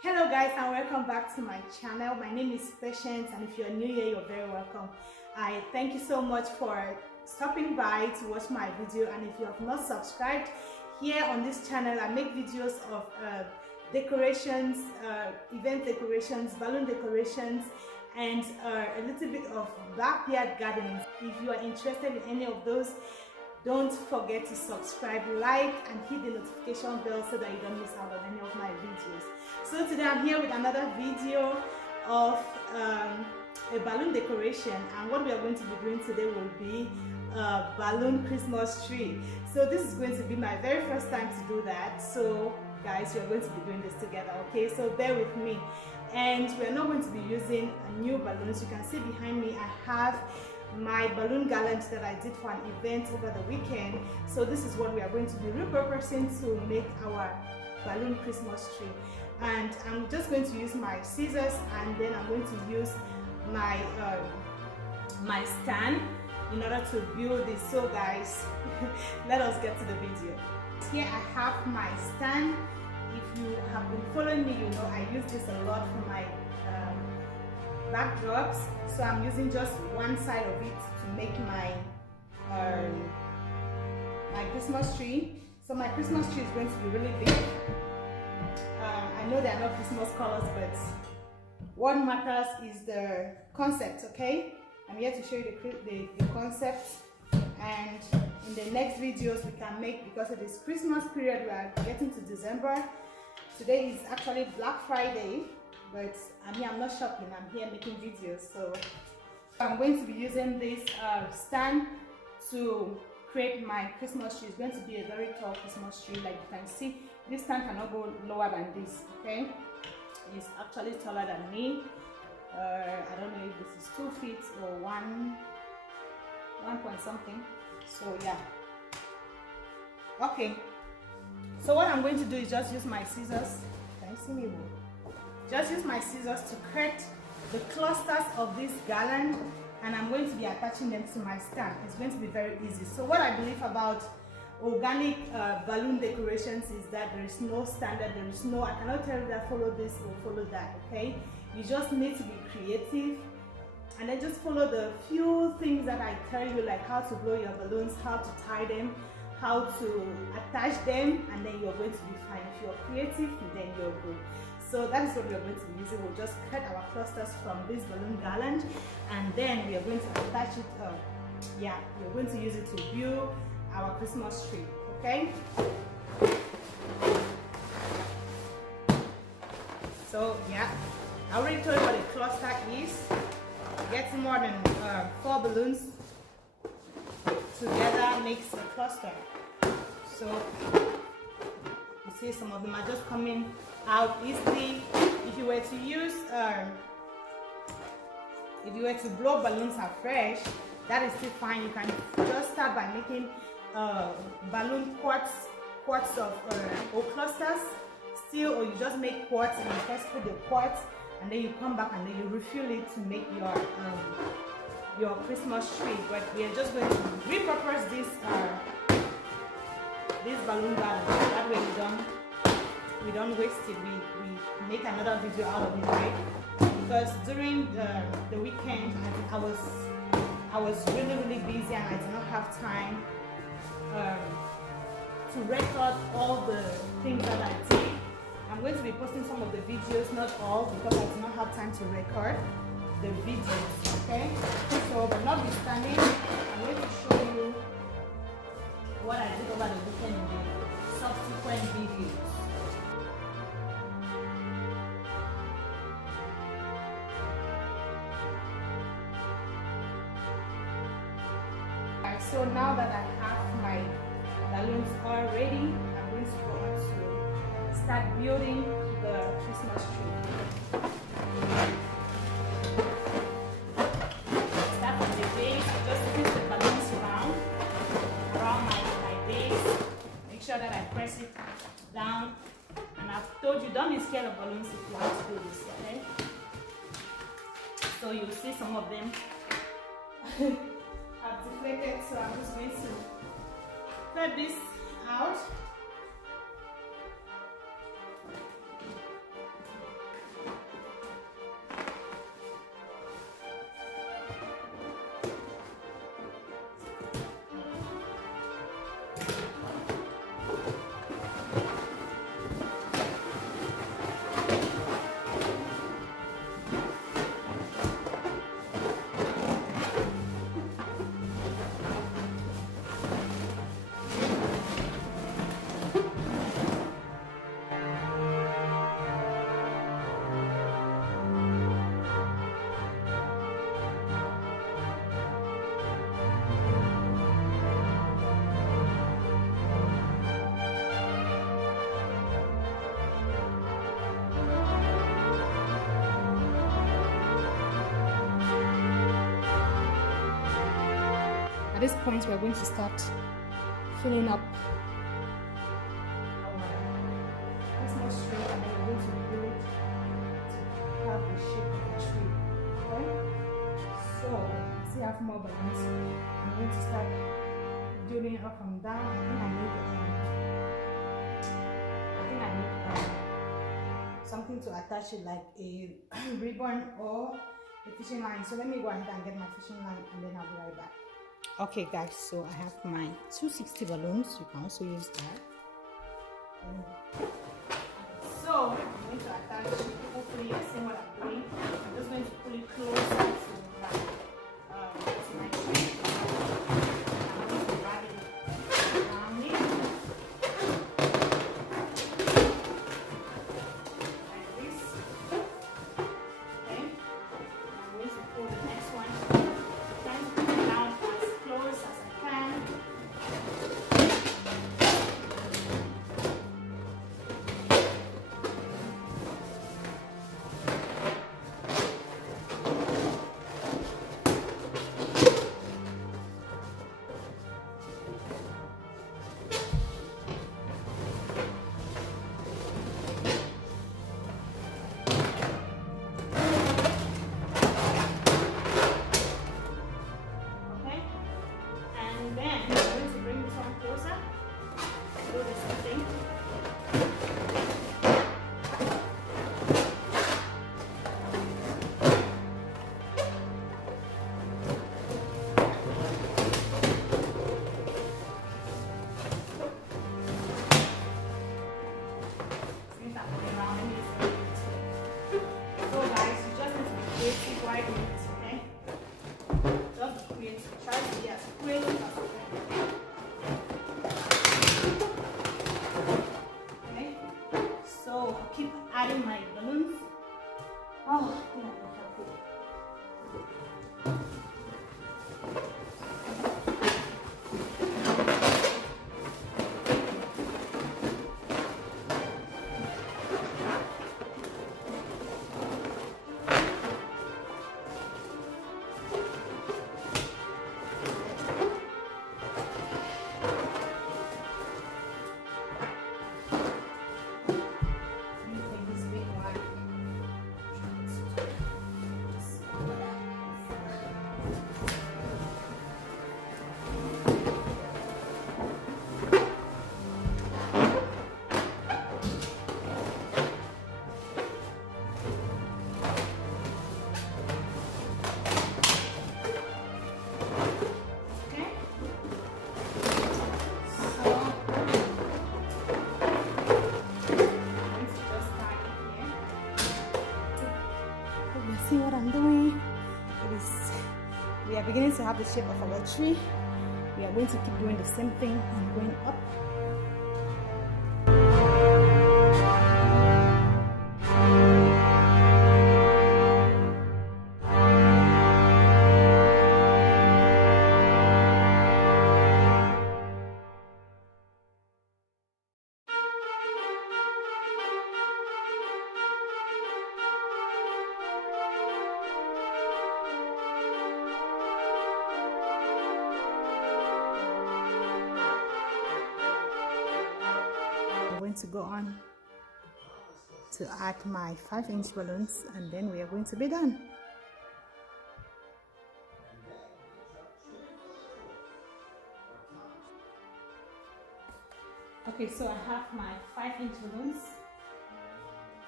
Hello guys, and welcome back to my channel. My name is Patience, and if you're new here, you're very welcome. I thank you so much for stopping by to watch my video, and if you have not subscribed, here on this channel I make videos of decorations, event decorations, balloon decorations, and a little bit of backyard gardening. If you are interested in any of those, don't forget to subscribe, like, and hit the notification bell so that you don't miss out on any of my videos. So today I'm here with another video of a balloon decoration, and what we are going to be doing today will be a balloon Christmas tree. So this is going to be my very first time to do that. So guys, we are going to be doing this together, okay? So bear with me. And we are not going to be using new balloons. You can see behind me I have my balloon garland that I did for an event over the weekend. So this is what we are going to be repurposing to make our balloon Christmas tree. And I'm just going to use my scissors, and then I'm going to use my my stand in order to build this. So guys, let us get to the video. Here I have my stand. If you have been following me, you know I use this a lot for my backdrops. So I'm using just one side of it to make my my Christmas tree. So my Christmas tree is going to be really big. I know they are not Christmas colors, but what matters is the concept, okay? I'm here to show you the concept, and in the next videos we can make, because of this Christmas period we are getting to December. Today is actually Black Friday, but I'm not shopping, I'm here making videos. So I'm going to be using this stand to create my Christmas tree. It's going to be a very tall Christmas tree. Like you can see, this stand cannot go lower than this, okay? It's actually taller than me. I don't know if this is 2 feet or one point something. So yeah, okay. So what I'm going to do is just use my scissors. Can you see me? Just use my scissors to cut the clusters of this garland, and I'm going to be attaching them to my stand. It's going to be very easy. So what I believe about organic balloon decorations is that there is no standard, there is no, I cannot tell you that follow this or follow that, okay? You just need to be creative, and then just follow the few things that I tell you, like how to blow your balloons, how to tie them, how to attach them, and then you're going to be fine. If you're creative, then you're good. So that is what we are going to be using. We'll just cut our clusters from this balloon garland, and then we are going to attach it up. Yeah, we're going to use it to build our Christmas tree, okay? So yeah, I already told you what a cluster is. Getting more than 4 balloons together makes a cluster. So you see some of them are just coming out easily. If you were to use if you were to blow balloons afresh, that is still fine. You can just start by making balloon quarts of or clusters still, or you just make quarts and you first put the quarts, and then you come back and then you refill it to make your Christmas tree. But we are just going to repurpose this this balloon garland. That way we don't waste it. We make another video out of it, right? Because during the weekend I was really busy, and I did not have time to record all the things that I did. I'm going to be posting some of the videos, not all, because I did not have time to record the videos, okay? So, but notwithstanding, I'm going to show you what I did over the weekend in the subsequent videos. So now that I have my balloons all ready, I'm going to go on to start building the Christmas tree. Start from the base. Just twist the balloons around my base. Make sure that I press it down. And I've told you, don't be scared of balloons if you want to do this, okay? So you'll see some of them have deflated, so I'm just going to cut this out. At this point, we're going to start filling up this more straight, and then we're going to build to have the shape of the tree. Okay? So, I still have more balloons. I'm going to start building it up and down. I think I need something to attach it, like a ribbon or a fishing line. So let me go ahead and get my fishing line, and then I'll be right back. Okay guys, so I have my 260 balloons. You can also use that. So I'm going to attach it. Hopefully you're seeing what I'm doing. I'm just going to pull it closer to my tree. I'm going to wrap it around it. Like this. Okay. I'm going to pull the next one. I'm trying to pull it down as close as I can. Keep adding my balloons. Oh, I think I can help it. See what I'm doing? We are beginning to have the shape of our tree. We are going to keep doing the same thing and going up. Going to go on to add my 5-inch balloons, and then we are going to be done. Okay, so I have my 5-inch balloons,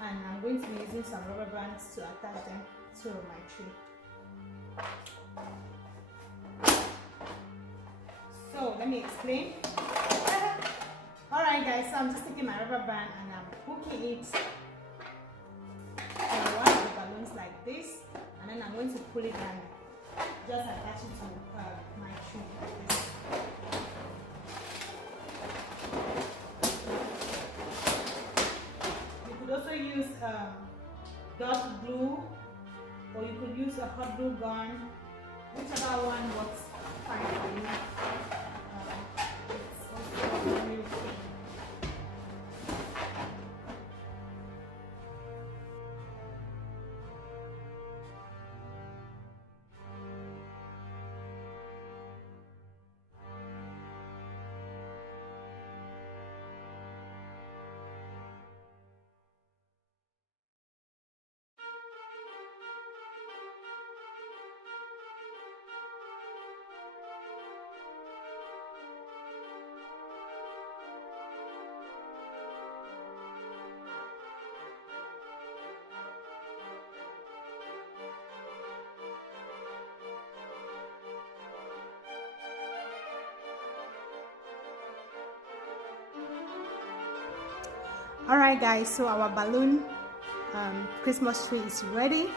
and I'm going to be using some rubber bands to attach them to my tree. So let me explain. Alright guys, so I'm just taking my rubber band and I'm hooking it on one of the balloons like this, and then I'm going to pull it and just attach it to my tree like this. You could also use dark glue, or you could use a hot glue gun, whichever one works fine for you. It's also very okay. Alright guys, so our balloon Christmas tree is ready.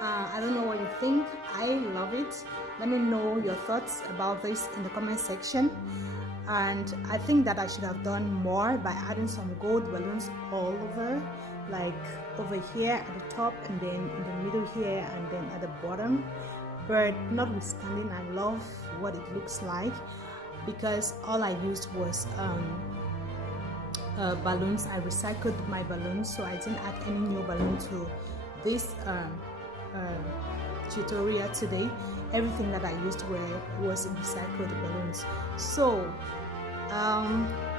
I don't know what you think. I love it. Let me know your thoughts about this in the comment section. And I think that I should have done more by adding some gold balloons all over, like over here at the top, and then in the middle here, and then at the bottom. But notwithstanding, I love what it looks like, because all I used was balloons. I recycled my balloons, so I didn't add any new balloon to this tutorial today. Everything that I used was recycled balloons. So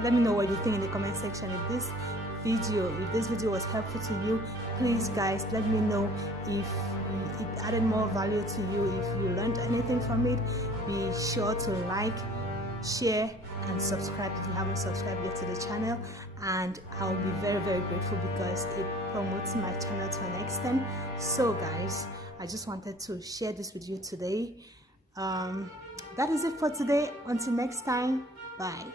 let me know what you think in the comment section. If this video was helpful to you, please guys, let me know if it added more value to you. If you learned anything from it, be sure to like, share and subscribe if you haven't subscribed yet to the channel, and I'll be very, very grateful because it promotes my channel to an extent. So guys, I just wanted to share this with you today. That is it for today. Until next time, bye.